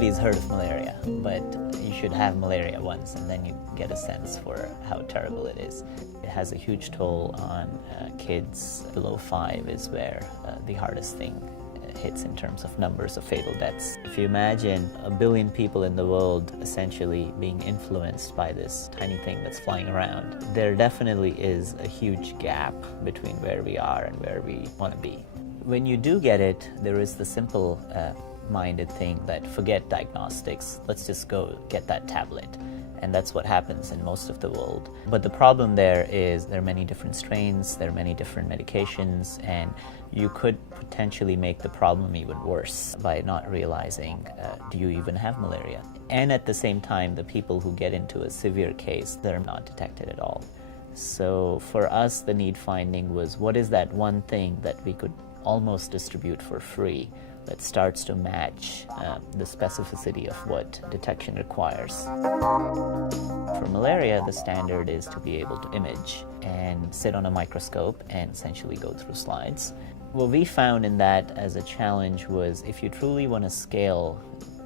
Everybody's heard of malaria, but you should have malaria once and then you get a sense for how terrible it is. It has a huge toll on kids below 5 is where the hardest thing hits in terms of numbers of fatal deaths. If you imagine 1 billion people in the world essentially being influenced by this tiny thing that's flying around, there definitely is a huge gap between where we are and where we want to be. When you do get it, there is the simple minded thing that forget diagnostics, let's just go get that tablet. And that's what happens in most of the world. But the problem there is there are many different strains, there are many different medications, and you could potentially make the problem even worse by not realizing, do you even have malaria? And at the same time, the people who get into a severe case, they're not detected at all. So for us, the need finding was, what is that one thing that we could almost distribute for free that starts to match the specificity of what detection requires. For malaria, the standard is to be able to image and sit on a microscope and essentially go through slides. What we found in that as a challenge was, if you truly want to scale,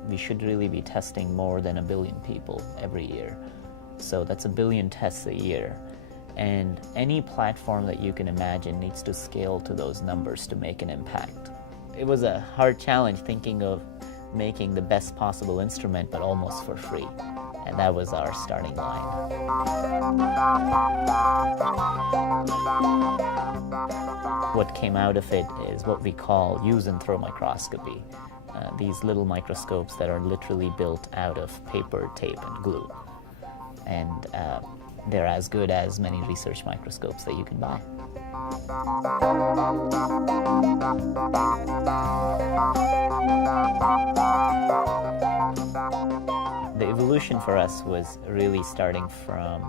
we should really be testing more than 1 billion people every year. So that's 1 billion tests a year. And any platform that you can imagine needs to scale to those numbers to make an impact. It was a hard challenge thinking of making the best possible instrument, but almost for free. And that was our starting line. What came out of it is what we call use and throw microscopy. These little microscopes that are literally built out of paper, tape, and glue. And they're as good as many research microscopes that you can buy. The evolution for us was really starting from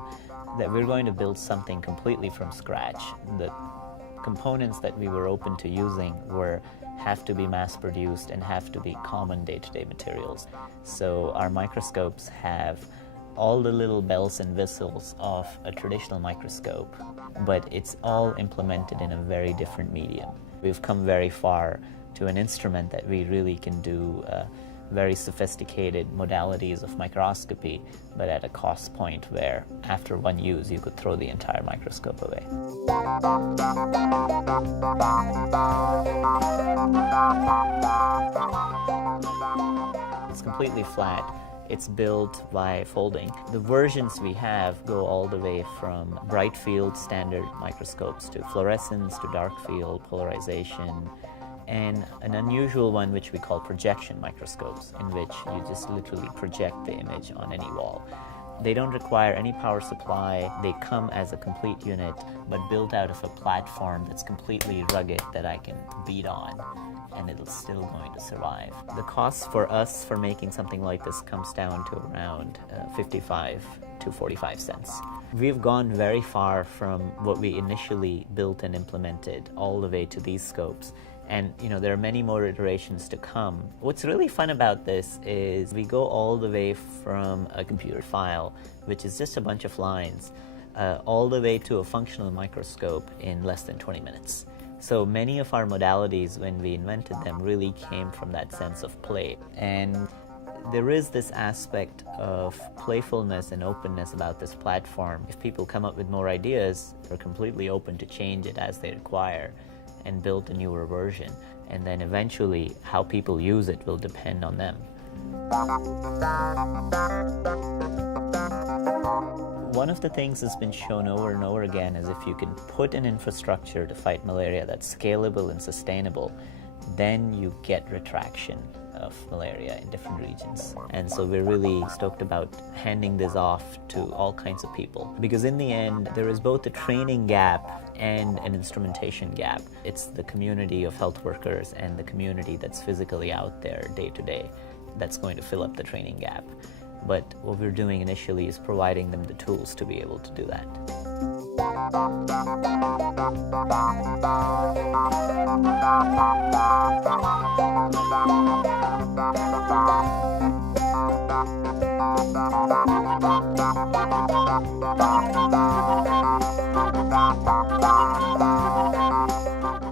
that we're going to build something completely from scratch. The components that we were open to using have to be mass-produced and have to be common day-to-day materials. So our microscopes have all the little bells and whistles of a traditional microscope, but it's all implemented in a very different medium. We've come very far to an instrument that we really can do very sophisticated modalities of microscopy, but at a cost point where after one use you could throw the entire microscope away. It's completely flat. It's built by folding. The versions we have go all the way from bright field standard microscopes to fluorescence to dark field polarization, and an unusual one which we call projection microscopes, in which you just literally project the image on any wall. They don't require any power supply. They come as a complete unit, but built out of a platform that's completely rugged that I can beat on, and it's still going to survive. The cost for us for making something like this comes down to around 55 to 45 cents. We've gone very far from what we initially built and implemented all the way to these scopes. And there are many more iterations to come. What's really fun about this is we go all the way from a computer file, which is just a bunch of lines, all the way to a functional microscope in less than 20 minutes. So many of our modalities, when we invented them, really came from that sense of play. And there is this aspect of playfulness and openness about this platform. If people come up with more ideas, they're completely open to change it as they require and build a newer version. And then eventually how people use it will depend on them. One of the things that's been shown over and over again is if you can put an infrastructure to fight malaria that's scalable and sustainable, then you get retraction of malaria in different regions. And so we're really stoked about handing this off to all kinds of people. Because in the end, there is both a training gap and an instrumentation gap. It's the community of health workers and the community that's physically out there day to day that's going to fill up the training gap. But what we're doing initially is providing them the tools to be able to do that.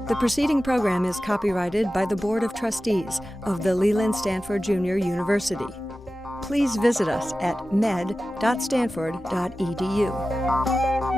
The preceding program is copyrighted by the Board of Trustees of the Leland Stanford Junior University. Please visit us at med.stanford.edu.